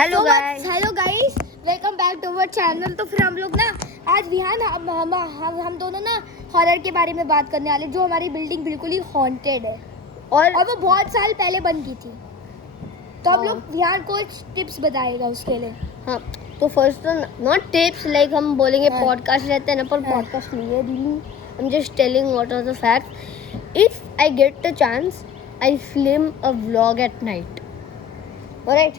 Hello guys, welcome back to our channel. तो फिर हम लोग ना आज विहान हम दोनों ना हॉरर के बारे में बात करने वाले, जो हमारी बिल्डिंग बिल्कुल ही हॉन्टेड है और वो बहुत साल पहले बन की थी। तो हम लोग विहान को टिप्स बताएगा उसके लिए। हाँ, तो फर्स्ट नॉट टिप्स लाइक हम बोलेंगे पॉडकास्ट रहते हैं ना, पर पॉडकास्ट नहीं है really. I am just telling what are the facts. If I get the chance I film a vlog at night, alright?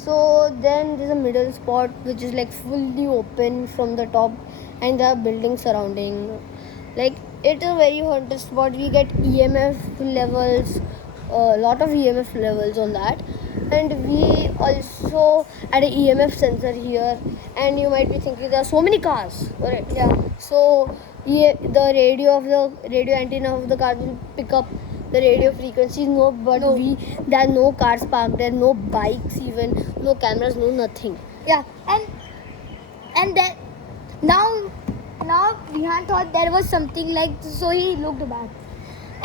So then there's a middle spot which is like fully open from the top and there are buildings surrounding. Like it's a very haunted spot. We get EMF levels, a lot of EMF levels on that, and we also add an EMF sensor here. And you might be thinking there are so many cars, right? Yeah. So the radio antenna of the car will pick up the radio frequencies. There are no cars parked there, no bikes even, no cameras, no nothing. Yeah, and then now Vihan thought there was something like, so he looked back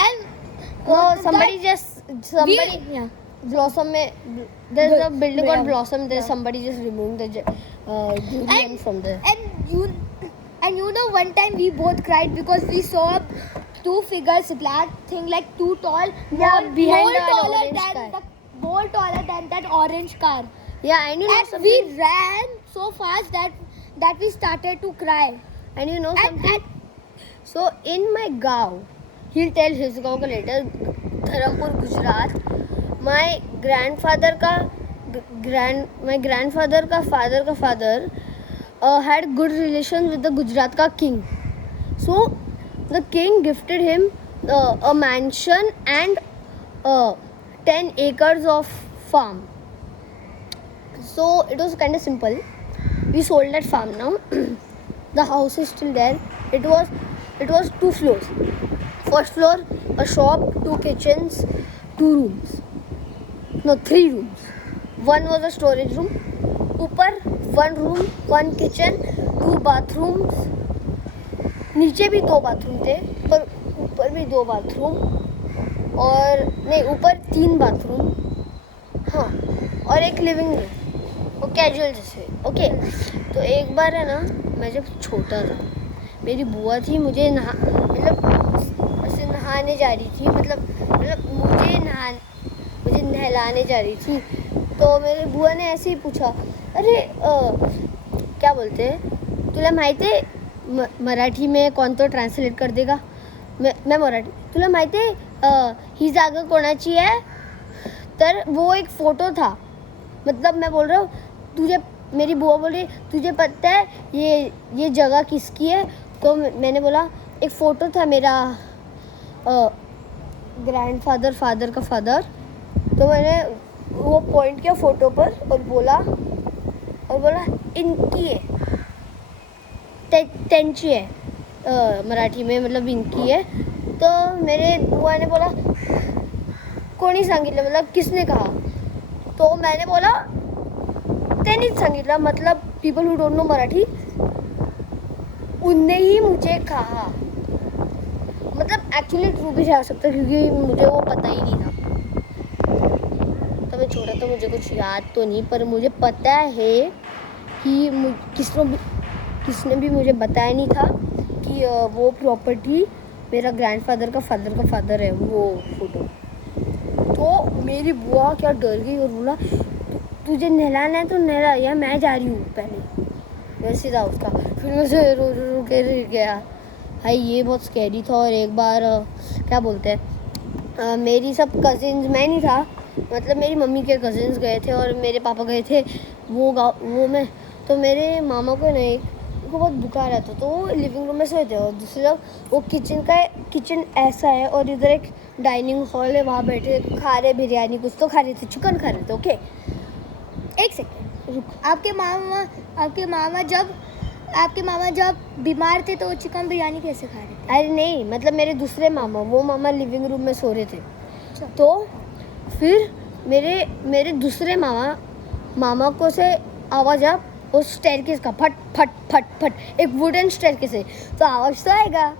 and somebody Blossom there's a building called Blossom. There's somebody just removing the GVM from there. And you know, one time we both cried because we saw two figures, black thing, like too tall, more taller than that orange car. Yeah, and we ran so fast that we started to cry. And you know something? So in my gaon, he'll tell his gaon later, Dharampur, Gujarat. My grandfather ka father had good relations with the Gujarat ka king. So the king gifted him a mansion and 10 acres of farm. So it was kind of simple. We sold that farm now. The house is still there. It was 2 floors. First floor, a shop, 2 kitchens, 2 rooms. No, 3 rooms. One was a storage room. ऊपर 1 room, 1 kitchen, 2 bathrooms. नीचे भी 2 bathroom थे, पर ऊपर भी 2 bathroom, और नहीं, ऊपर 3 बाथरूम, हाँ, और एक लिविंग रूम, वो कैजुअल जैसे। ओके, तो एक बार है ना, मैं जब छोटा था, मेरी बुआ थी, मुझे ऐसे नहाने जा रही थी, मतलब मुझे नहलाने जा रही थी। तो मेरी बुआ ने ऐसे ही पूछा, अरे क्या बोलते हैं, तुला माहिती आहे मराठी में कौन तो ट्रांसलेट कर देगा? मैं मराठी, तुला माहिती आहे ही जागा कोणाची आहे? तर वो एक फ़ोटो था, मतलब मैं बोल रहा हूँ मेरी बुआ बोल रही तुझे पता है ये जगह किसकी है? तो मैंने बोला एक फ़ोटो था मेरा फादर का फादर। तो मैंने वो पॉइंट किया फ़ोटो पर और बोला इनकी है, त्यांची है, मराठी में मतलब इनकी है। तो मेरे बुआ ने बोला कोणी सांगितलं, मतलब किसने कहा? तो मैंने बोला त्यांनीच सांगितलं, मतलब people who don't know Marathi, उनने ही मुझे कहा। मतलब एक्चुअली ट्रू भी जा सकता क्योंकि मुझे वो पता ही नहीं था। तो मैं छोटा तो मुझे कुछ याद तो नहीं, पर मुझे पता है कि किसने भी मुझे बताया नहीं था कि वो प्रॉपर्टी मेरा ग्रैंडफादर का फादर है, वो फोटो। तो मेरी बुआ क्या डर गई और बोला तुझे नहलाना है तो नहला, या मैं जा रही हूँ पहले, वैसे था उसका। फिर मुझे रो के रह गया भाई, ये बहुत स्कैरी था। और एक बार क्या बोलते हैं, मेरी सब कजिन्स, मैं नहीं था, मतलब मेरी मम्मी के कजिन्स गए थे और मेरे पापा गए थे वो में। तो मेरे मामा को नहीं, उनको बहुत बुखार आता, तो वो लिविंग रूम में सोए थे, और दूसरी तरफ वो किचन ऐसा है, और इधर एक डाइनिंग हॉल है, वहाँ बैठे खा रहे बिरयानी, कुछ तो खा रहे थे, चिकन खा रहे थे। ओके, एक सेकेंड रुक। आपके मामा जब बीमार थे तो चिकन बिरयानी कैसे खा रहे थे? अरे नहीं, मतलब मेरे दूसरे मामा, वो मामा लिविंग रूम में सो रहे थे। तो फिर मेरे दूसरे मामा को से आवाज़ आ, उस स्टेयरकेस का फट फट फट फट, एक वुडन स्टेयरकेस है तो आवाज़ तो आएगा।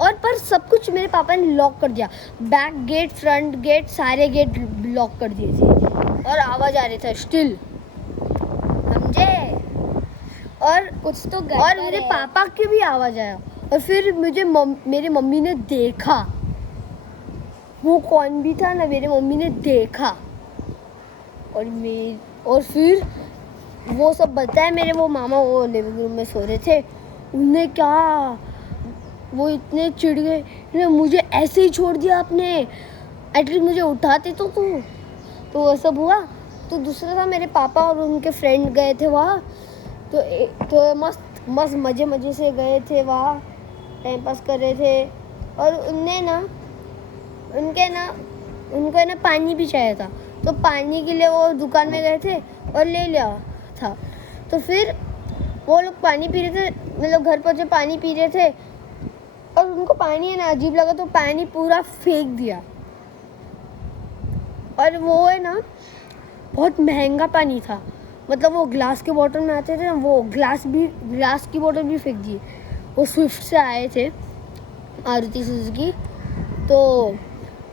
और पर सब कुछ मेरे पापा ने लॉक कर दिया, बैक गेट, फ्रंट गेट, सारे गेट लॉक कर दिए थे, और आवाज़ आ रही था स्टिल। समझे? और कुछ तो और गड़बड़ मेरे है। पापा की भी आवाज़ आया और फिर मुझे मेरी मम्मी ने देखा, वो कौन भी था ना, मेरी मम्मी ने देखा और फिर वो सब बताया मेरे वो मामा, वो लिविंग रूम में सो रहे थे, उनने क्या, वो इतने चिढ़ गए, "ने मुझे ऐसे ही छोड़ दिया आपने, एटलीस्ट मुझे उठाते तो वो सब हुआ। तो दूसरा था मेरे पापा और उनके फ्रेंड गए थे वहाँ, तो मस्त मस्त मज़े से गए थे वहाँ, टाइम पास कर रहे थे और उनको ना पानी भी चाहिए था, तो पानी के लिए वो दुकान में गए थे और ले लिया था। तो फिर वो लोग पानी पी रहे थे, मतलब घर पहुँचे पानी पी रहे थे और उनको पानी है ना अजीब लगा, तो पानी पूरा फेंक दिया। और वो है ना बहुत महंगा पानी था, मतलब वो ग्लास के बॉटल में आते थे ना, वो ग्लास की बॉटल भी फेंक दी। वो स्विफ्ट से आए थे, मारुति सुजुकी।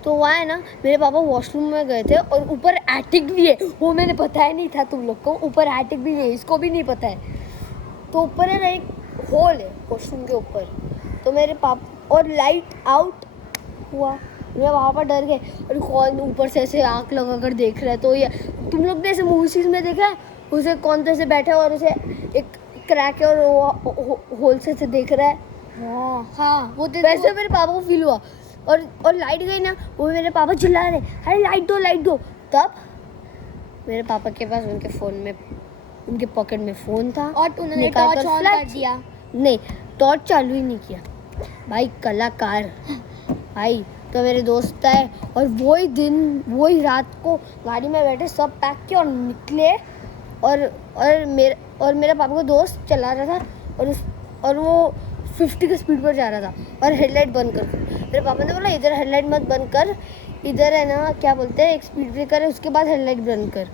तो वहाँ है ना मेरे पापा वॉशरूम में गए थे और ऊपर एटिक भी है, वो मैंने बताया नहीं था तुम लोग को, ऊपर एटिक भी है, इसको भी नहीं पता है। तो ऊपर है ना एक होल है वॉशरूम के ऊपर, तो मेरे पापा और लाइट आउट हुआ, मेरे पापा डर गए और कौन ऊपर से ऐसे आँख लगा कर देख रहा है। तो ये तुम लोग ने ऐसे मूवीज में देखा है, उसे कौन तो ऐसे बैठा और उसे एक क्रैक है और वो होल से देख रहा है। हाँ वो वैसे मेरे पापा को फील हुआ और लाइट गई ना, वो मेरे पापा चिल्ला रहे, अरे लाइट दो। तब मेरे पापा के पास उनके पॉकेट में फ़ोन था और उन्होंने टॉर्च ऑन कर दिया। नहीं, टॉर्च चालू ही नहीं किया भाई, कलाकार भाई। तो मेरे दोस्त आए और वही रात को गाड़ी में बैठे सब पैक किए और निकले और मेरे पापा का दोस्त चला रहा था और वो 50 की स्पीड पर जा रहा था और हेडलाइट बंद कर। मेरे पापा ने बोला इधर हेडलाइट मत बंद कर, इधर है ना क्या बोलते हैं एक स्पीड ब्रेकर है, उसके बाद हेडलाइट बंद कर।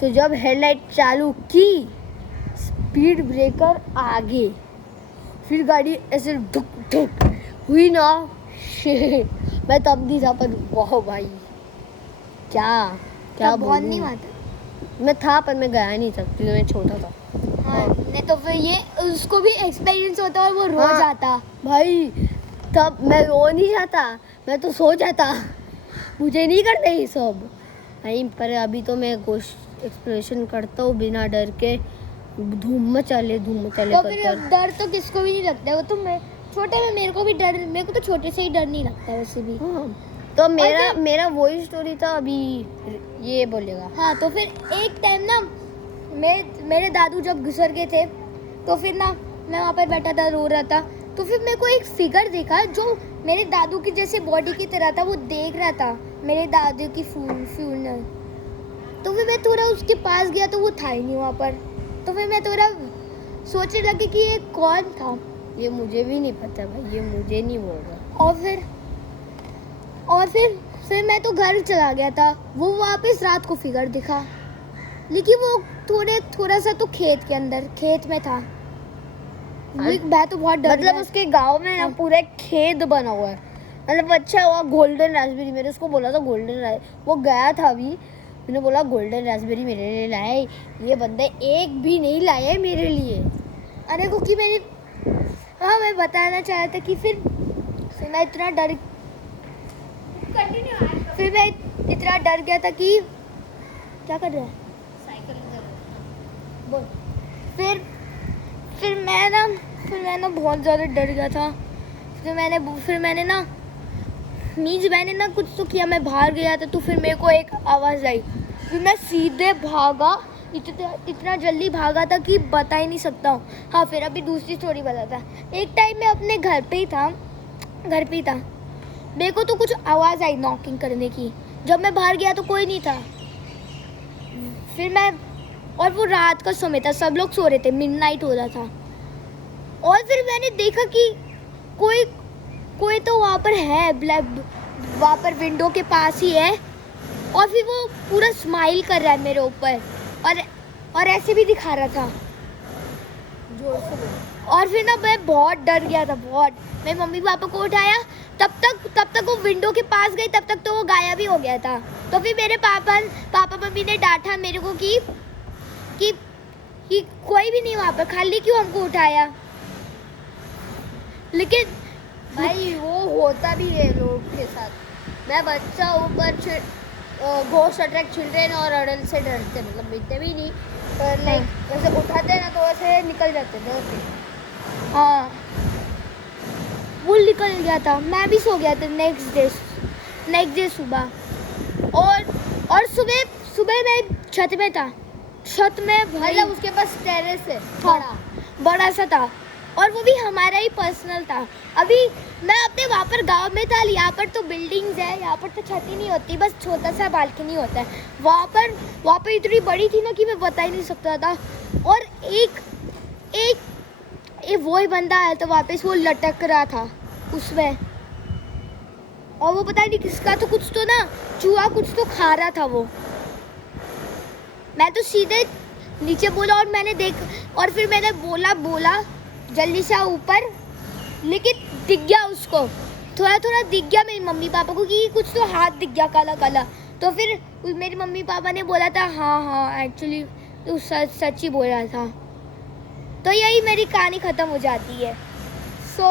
तो जब हेडलाइट चालू की, स्पीड ब्रेकर आगे, फिर गाड़ी ऐसे धुक धुक हुई ना, मैं तब नहीं था, पर वाह भाई क्या बहुत नहीं बोलूं। आता। मैं था पर मैं गया नहीं था क्योंकि मैं छोटा था। हाँ नहीं तो फिर ये उसको भी एक्सपीरियंस होता और वो रो हाँ। जाता। भाई तब मैं रो नहीं जाता, मैं तो सो जाता, मुझे नहीं करते ये सब भाई। पर अभी तो मैं गोश्त एक्सप्लोरेशन करता हूँ बिना डर के, धूम मचाले तो कर फिर कर। डर तो किसको भी नहीं लगता है, वो तो मैं छोटे में मेरे को तो छोटे से ही डर नहीं लगता है वैसे भी। हाँ, तो मेरा वही स्टोरी था, अभी ये बोलेगा। हाँ तो फिर एक टाइम ना मेरे दादू जब गुजर गए थे, तो फिर ना मैं वहाँ पर बैठा था, रो रहा था। तो फिर मेरे को एक फिगर देखा जो मेरे दादू की जैसे बॉडी की तरह था, वो देख रहा था मेरे दादू की फ्यूनल। तो फिर मैं थोड़ा उसके पास गया तो वो था ही नहीं वहाँ पर। तो फिर मैं थोड़ा सोचने लगी कि ये कौन था। ये मुझे भी नहीं पता भाई, ये मुझे नहीं बोल रहा। और फिर मैं तो घर चला गया था। वो वापस रात को फिगर दिखा, लेकिन वो थोड़ा सा तो खेत में था। मैं तो बहुत डर मतलब गया। उसके गांव में ना पूरा एक खेत बना हुआ है, मतलब अच्छा हुआ गोल्डन रास्पबेरी, मैंने उसको बोला था गोल्डन, वो गया था अभी, मैंने बोला गोल्डन रास्पबेरी मेरे लिए लाए, ये बंदा एक भी नहीं लाया है मेरे लिए। अरे क्योंकि मैं बताना चाह रहा था कि फिर मैं इतना डर गया था कि क्या कर रहा है बोल। फिर मैं ना बहुत ज़्यादा डर गया था। फिर मैंने ना कुछ तो किया, मैं बाहर गया था। तो फिर मेरे को एक आवाज़ आई, फिर मैं सीधे भागा, इतना जल्दी भागा था कि बता ही नहीं सकता हूँ। हाँ फिर अभी दूसरी स्टोरी बताता। एक टाइम मैं अपने घर पे ही था, मेरे को तो कुछ आवाज़ आई नॉकिंग करने की। जब मैं बाहर गया तो कोई नहीं था। और वो रात का समय था, सब लोग सो रहे थे, मिडनाइट हो रहा था। और फिर मैंने देखा कि कोई तो वहाँ पर है, वहाँ पर विंडो के पास ही है। और फिर वो पूरा स्माइल कर रहा है मेरे ऊपर और ऐसे भी दिखा रहा था जोर से। और फिर ना मैं बहुत डर गया था, बहुत। मैं मम्मी पापा को उठाया, तब तक वो विंडो के पास गई, तब तक तो वो गायब ही हो गया था। तो फिर मेरे पापा मम्मी ने डांटा मेरे को कि कि कोई भी नहीं वहाँ पर, खाली क्यों हमको उठाया। लेकिन भाई वो होता भी है लोग के साथ। मैं बच्चा ऊपर घोस्ट अट्रैक्ट चिल्ड्रेन और अडल्ट से डरते, मतलब इतने भी नहीं, पर लाइक वैसे उठाते हैं ना तो वैसे निकल जाते डर के। हाँ वो निकल गया था, मैं भी सो गया था नेक्स्ट डे सुबह। और सुबह मैं छत में था, छत में मतलब उसके पास टेरेस है हाँ, बड़ा सा था, और वो भी हमारा ही पर्सनल था। अभी मैं अपने वहाँ पर गांव में था, यहाँ पर तो बिल्डिंग्स है, यहाँ पर तो छत ही नहीं होती, बस छोटा सा बालकनी होता है। वहाँ पर इतनी बड़ी थी ना कि मैं बता ही नहीं सकता था। और एक वो ही बंदा आया तो वापस वो लटक रहा था उसमें, और वो पता नहीं किसका, तो कुछ तो ना चूहा कुछ तो खा रहा था वो। मैं तो सीधे नीचे बोला, और फिर मैंने बोला जल्दी से ऊपर, लेकिन दिख गया उसको, थोड़ा दिख गया मेरी मम्मी पापा को कि कुछ तो हाथ दिख गया काला काला। तो फिर मेरी मम्मी पापा ने बोला था हाँ एक्चुअली तू सच ही बोल रहा था। तो यही मेरी कहानी ख़त्म हो जाती है। So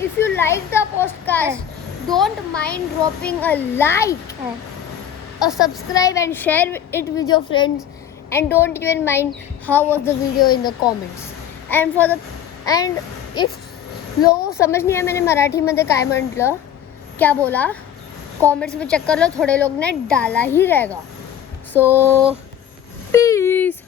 if you like the podcast, don't mind dropping a like, a subscribe and share it with your friends, and don't even mind how was the video in the comments. And if लोगों समझ नहीं आया मैंने मराठी मध्ये काय म्हटलं, क्या बोला, कमेंट्स में चेक कर लो, थोड़े लोग ने डाला ही रहेगा. So peace.